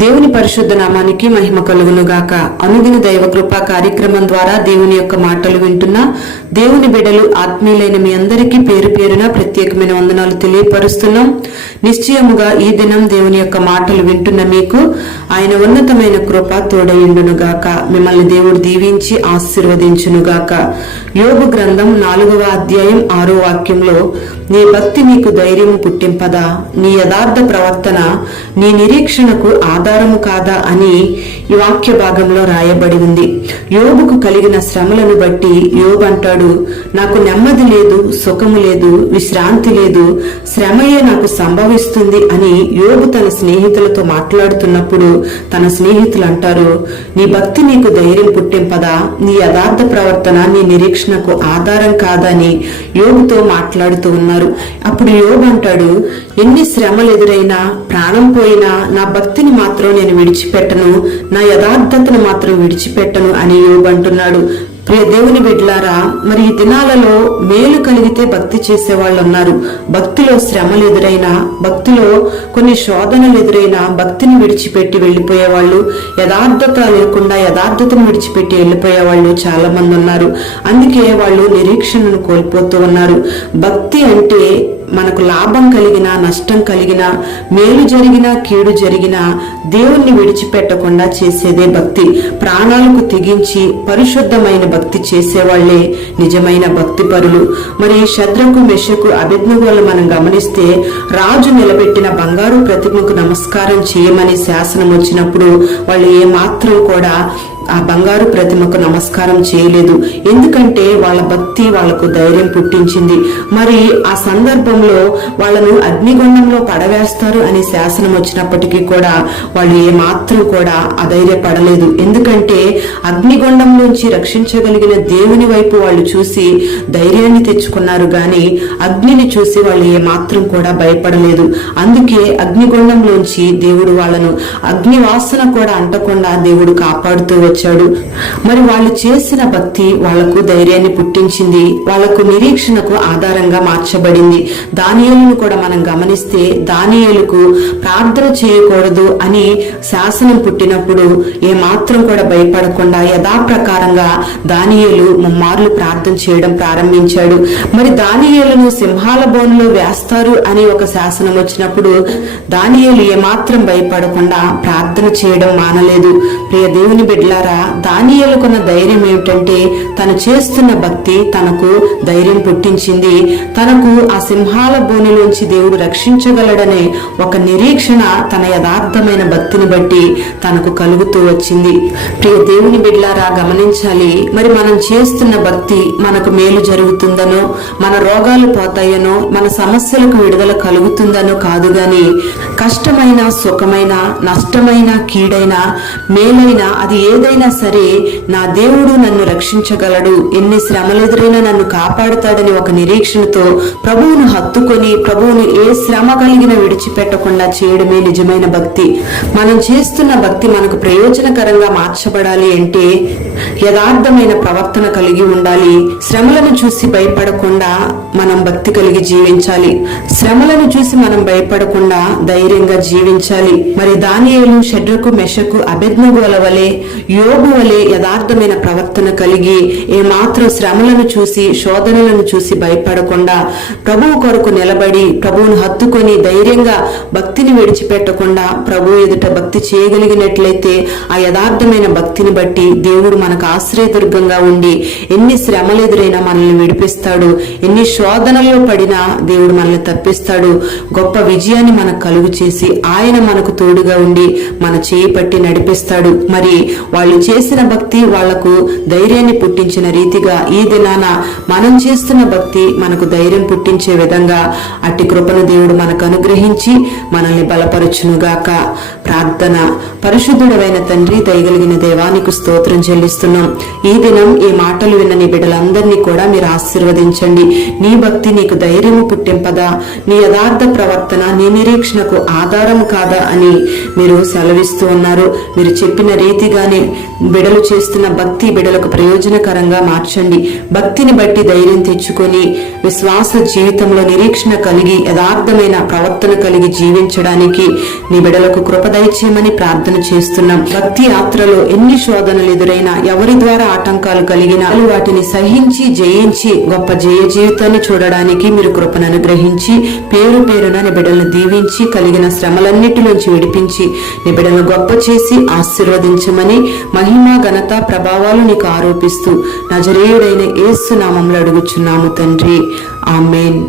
దేవుని పరిశుద్ధ నామానికి మహిమ కలుగును గాక. అనుదిన దైవ కృప కార్యక్రమం ద్వారా దేవుని యొక్క మాటలు వింటున్న దేవుని బిడ్డలు ఆత్మీయులైన మీ అందరికీ పేరు పేరున ప్రత్యేకమైన వందనాలు తెలియపరుస్తున్నాం. నిశ్చయముగా ఈ దినం దేవుని యొక్క మాటలు వింటున్న మీకు ఆయన ఉన్నతమైన కృప తోడయుండును గాక. మిమ్మల్ని దేవుడు దీవించి ఆశీర్వదించును గాక. యోబు గ్రంథం 4వ అధ్యాయం 6వ వాక్యంలో, నీ భక్తి నీకు ధైర్యము పుట్టింపదా, నీ యథార్థ ప్రవర్తన నీ నిరీక్షణకు ఆధారము కాదా అని ఈ వాక్య భాగంలో రాయబడి ఉంది. యోబుకు కలిగిన శ్రమలను బట్టి యోబు అంటాడు, నాకు నెమ్మది లేదు, సుఖము లేదు, విశ్రాంతి లేదు, శ్రమయే నాకు సంభవిస్తుంది అని యోబు తన స్నేహితులతో మాట్లాడుతున్నప్పుడు తన స్నేహితులు అంటారు, నీ భక్తి నీకు ధైర్యం పుట్టింపదా, నీ యథార్థ ప్రవర్తన నీ నిరీక్షణకు ఆధారం కాదని యోబుతో మాట్లాడుతూ ఉన్నారు. అప్పుడు యోబు అంటాడు, ఎన్ని శ్రమలు ఎదురైనా, ప్రాణం పోయినా నా భక్తిని మాత్రం నేను విడిచిపెట్టను, నా యథార్థతను మాత్రం విడిచిపెట్టను అని యోబు అంటున్నాడు. ప్రియ దేవుని బిడ్డలారా, మరి ఈ దినాలలో మేలు కలిగితే భక్తి చేసే వాళ్ళు ఉన్నారు. భక్తిలో శ్రమలు ఎదురైనా, భక్తిలో కొన్ని శోధనలు ఎదురైనా భక్తిని విడిచిపెట్టి వెళ్లిపోయే వాళ్ళు, యథార్థత లేకుండా యథార్థతను విడిచిపెట్టి వెళ్లిపోయే వాళ్ళు చాలా మంది ఉన్నారు. అందుకే వాళ్ళు నిరీక్షణను కోల్పోతూ ఉన్నారు. భక్తి అంటే మనకు లాభం కలిగినా, నష్టం కలిగినా, మేలు జరిగినా, కీడు జరిగినా దేవుణ్ణి విడిచిపెట్టకుండా చేసేదే భక్తి. ప్రాణాలకు తెగించి పరిశుద్ధమైన భక్తి చేసేవాళ్లే నిజమైన భక్తి పరులు. మరి శద్రకు, మెషకు, అబేద్నెగోలను మనం గమనిస్తే, రాజు నిలబెట్టిన బంగారు ప్రతిమకు నమస్కారం చేయమని శాసనం వచ్చినప్పుడు వాళ్ళు ఏమాత్రం కూడా ఆ బంగారు ప్రతిమకు నమస్కారం చేయలేదు. ఎందుకంటే వాళ్ళ భక్తి వాళ్లకు ధైర్యం పుట్టించింది. మరి ఆ సందర్భంలో వాళ్ళను అగ్నిగుండంలో పడవేస్తారు అని శాసనం వచ్చినప్పటికీ కూడా వాళ్ళు ఏమాత్రం కూడా అధైర్యపడలేదు. ఎందుకంటే అగ్నిగుండం నుంచి రక్షించగలిగిన దేవుని వైపు వాళ్ళు చూసి ధైర్యాన్ని తెచ్చుకున్నారు గాని అగ్నిని చూసి వాళ్ళు ఏమాత్రం కూడా భయపడలేదు. అందుకే అగ్నిగుండంలోంచి దేవుడు వాళ్ళను అగ్ని వాసన కూడా అంటకుండా దేవుడు కాపాడుతూ వచ్చాడు. మరి వాళ్ళు చేసిన భక్తి వాళ్లకు ధైర్యాన్ని పుట్టించింది, వాళ్లకు నిరీక్షణకు ఆధారంగా మార్చబడింది. దానియేలును కూడా మనం గమనిస్తే, దానియేలుకు ప్రార్థన చేయకూడదు అని శాసనం పుట్టినప్పుడు ఏమాత్రం కూడా భయపడకుండా యథాప్రకారంగా దానియేలు ముమ్మార్లు ప్రార్థన చేయడం ప్రారంభించాడు. మరి దానియేలును సింహాల బోనులో వేస్తారు అని ఒక శాసనం వచ్చినప్పుడు దానియేలు ఏమాత్రం భయపడకుండా ప్రార్థన చేయడం మానలేదు. ప్రియ దేవుని బిడ్డలారా, దానియేలుకున్న ధైర్యం ఏమిటంటే, తను చేస్తున్న భక్తి తనకు ధైర్యం పుట్టించింది. తనకు ఆ సింహాల బోనులోంచి దేవుడు రక్షించగలడనే ఒక నిరీక్షణ తన యథార్థమైన భక్తిని బట్టి తనకు కలుగుతూ వచ్చింది. ప్రియ దేవుని బిడ్డలారా, గమనించాలి. మరి మనం చేస్తున్న భక్తి మనకు మేలు జరుగుతుందనో, మన రోగాలు పోతాయనో, మన సమస్యలకు విడుదల కలుగుతుందనో కాదు గాని, కష్టమైన, సుఖమైన, నష్టమైన, కీడైన, మేలైన, అది ఏదైనా సరే నా దేవుడు నన్ను రక్షించగలడు, ఎన్ని శ్రమలు ఎదురైనా నన్ను కాపాడుతాడని ఒక నిరీక్షణతో ప్రభువును హత్తుకొని ప్రభువుని ఏ శ్రమ కలిగిన విడిచిపెట్టకుండా చేయడమే నిజమైన భక్తి. మనం చేస్తున్న భక్తి మనకు ప్రయోజనకరంగా మార్చబడాలి అంటే యథార్థమైన ప్రవర్తన కలిగి ఉండాలి. శ్రమలను చూసి భయపడకుండా మనం భక్తి కలిగి జీవించాలి. శ్రమలను చూసి మనం భయపడకుండా ధైర్యంగా జీవించాలి. మరి దానియేలు, షడ్రకు, మెషకు, అబేద్నెగోల వలె, యోబు వలె యథార్థమైన ప్రవర్తన కలిగి ఏమాత్రం శ్రమలను చూసి, శోధనలను చూసి భయపడకుండా ప్రభువు కొరకు నిలబడి ప్రభువును హత్తుకొని ధైర్యంగా భక్తిని విడిచిపెట్టకుండా ప్రభు ఎదుట భక్తి చేయగలిగినట్లయితే ఆ యథార్థమైన భక్తిని బట్టి దేవుడు మనకు ఆశ్రయదుర్గంగా ఉండి ఎన్ని శ్రమలు ఎదురైనా మనల్ని విడిపిస్తాడు. ఎన్ని శోధనల్లో పడినా దేవుడు మనల్ని తప్పిస్తాడు. గొప్ప విజయాన్ని మనకు కలుగు చేసి ఆయన మనకు తోడుగా ఉండి మన చేయి పట్టి నడిపిస్తాడు. మరి వాళ్ళు చేసిన భక్తి వాళ్లకు ధైర్యాన్ని పుట్టించిన రీతిగా ఈ దినాన మనం చేస్తున్న భక్తి మనకు ధైర్యం పుట్టించే విధంగా అట్టి కృపను దేవుడు మనకు అనుగ్రహించి మనల్ని బలపరచునుగాక. ప్రార్థన. పరిశుద్ధుడైన తండ్రి, దయగలిగిన దేవానికి స్తోత్రం చెల్లిస్తున్నాం. ఈ దినం ఈ మాటలు విన్న నీ బిడ్డలందరినీ కూడా మీరు ఆశీర్వదించండి. నీ భక్తి నీకు ధైర్యము పుట్టింపదా, నీ యథార్థ ప్రవర్తన నీ నిరీక్షణకు ఆధారం కాదా అని మీరు సెలవిస్తూ ఉన్నారు. మీరు చెప్పిన రీతిగానే బిడలు చేస్తున్న భక్తి బిడలకు ప్రయోజనకరంగా మార్చండి. భక్తిని బట్టి ధైర్యం తెచ్చుకొని విశ్వాస జీవితంలో నిరీక్షణ కలిగి యథార్థమైన ప్రవర్తన కలిగి జీవించడానికి నీ బిడలకు కృప దయచేయమని ప్రార్థన చేస్తున్నాం. భక్తి యాత్రలో ఎన్ని శోధనలు ఎదురైనా, ఎవరి ద్వారా ఆటంకాలు కలిగినా వాటిని సహించి జయించి గొప్ప జయ జీవితాన్ని చూడడానికి మీరు కృపను అనుగ్రహించి పేరు పేరున నీ బిడ్డలను దీవించి కలిగిన శ్రమలన్నిటిలోంచి విడిపించి నీ బిడ్డలను గొప్ప చేసి ఆశీర్వదించమని మహిమ ఘనత ప్రభావాలు నీకు ఆరోపిస్తూ నజరేయుడైన యేసు నామములో అడుగుచున్నాము తండ్రి. ఆమేన్.